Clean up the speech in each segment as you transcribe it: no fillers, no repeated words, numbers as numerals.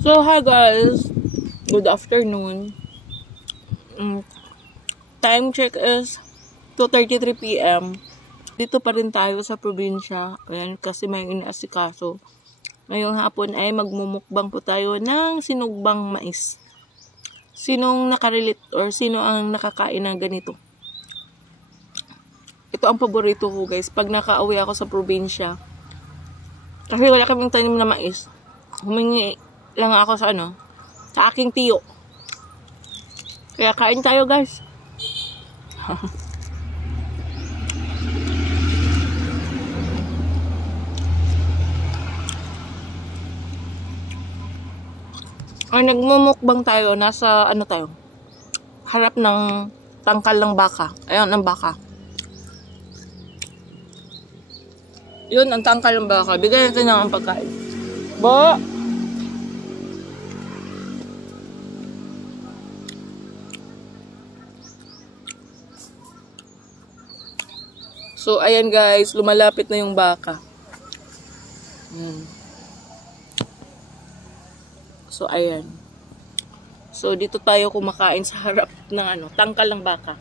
So, hi guys. Good afternoon. Time check is 2:33 p.m. Dito pa rin tayo sa probinsya. Ayan, kasi may inaasikaso. Ngayong hapon ay magmumukbang po tayo ng sinugbang mais. Sinong nakarelate or sino ang nakakain ng ganito? Ito ang paborito ko guys. Pag nakauwi ako sa probinsya. Kasi wala kaming tanim na mais. Humingi lang ako sa sa aking tiyo. Kaya kain tayo guys. Ay, nagmumukbang tayo. Nasa tayo? Harap ng tangkal ng baka. Ayun, ang baka. Yun, ang tangkal ng baka. Bigyan natin ng pagkain. Bo! So, ayan guys. Lumalapit na yung baka. So, ayan. So, dito tayo kumakain sa harap ng tangkal ng baka.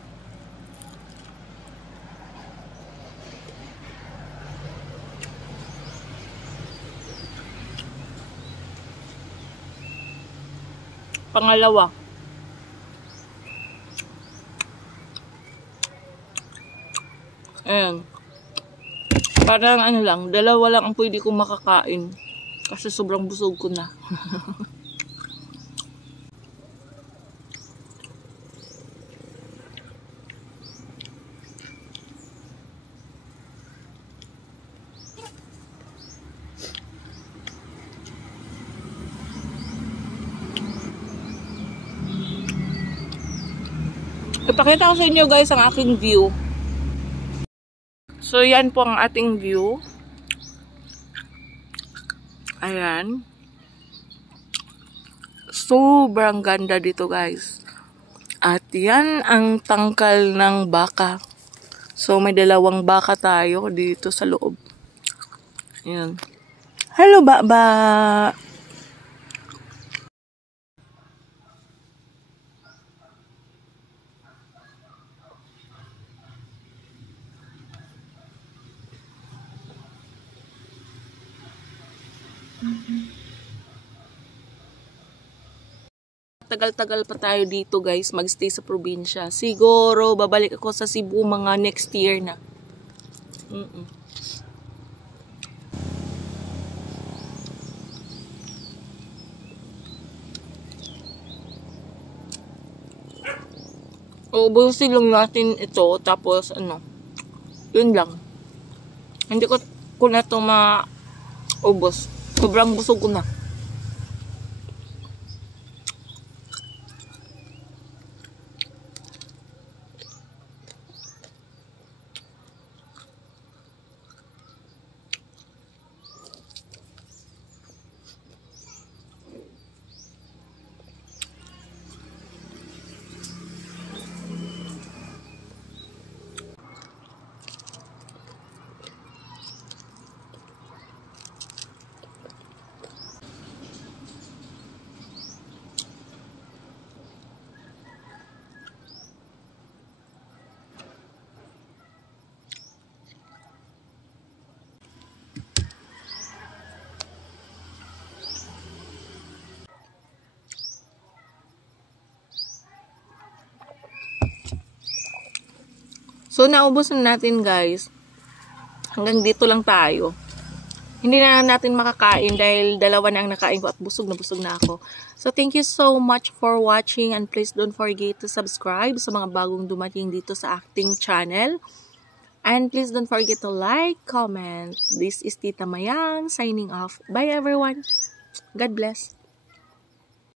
Pangalawa. Ayan. Parang lang, dalawa lang ang pwede kong makakain. Kasi sobrang busog ko na. Ipakita ko sa inyo guys ang aking view. So yan po ang ating view. Ayan. Sobrang ganda dito guys. At yan ang tangkal ng baka. So may dalawang baka tayo dito sa loob. Ayan. Hello baba! Tagal-tagal pa tayo dito guys, magstay sa probinsya. Siguro babalik ako sa Cebu mga next year na. Ubusin lang natin ito, tapos yun lang. Hindi ko na ito maubos. Sobrang busog ko na. So, naubos na natin guys. Hanggang dito lang tayo. Hindi na natin makakain dahil dalawa na ang nakain ko at busog na ako. So, thank you so much for watching and please don't forget to subscribe sa mga bagong dumating dito sa acting channel. And please don't forget to like, comment. This is Tita Mayang signing off. Bye everyone. God bless.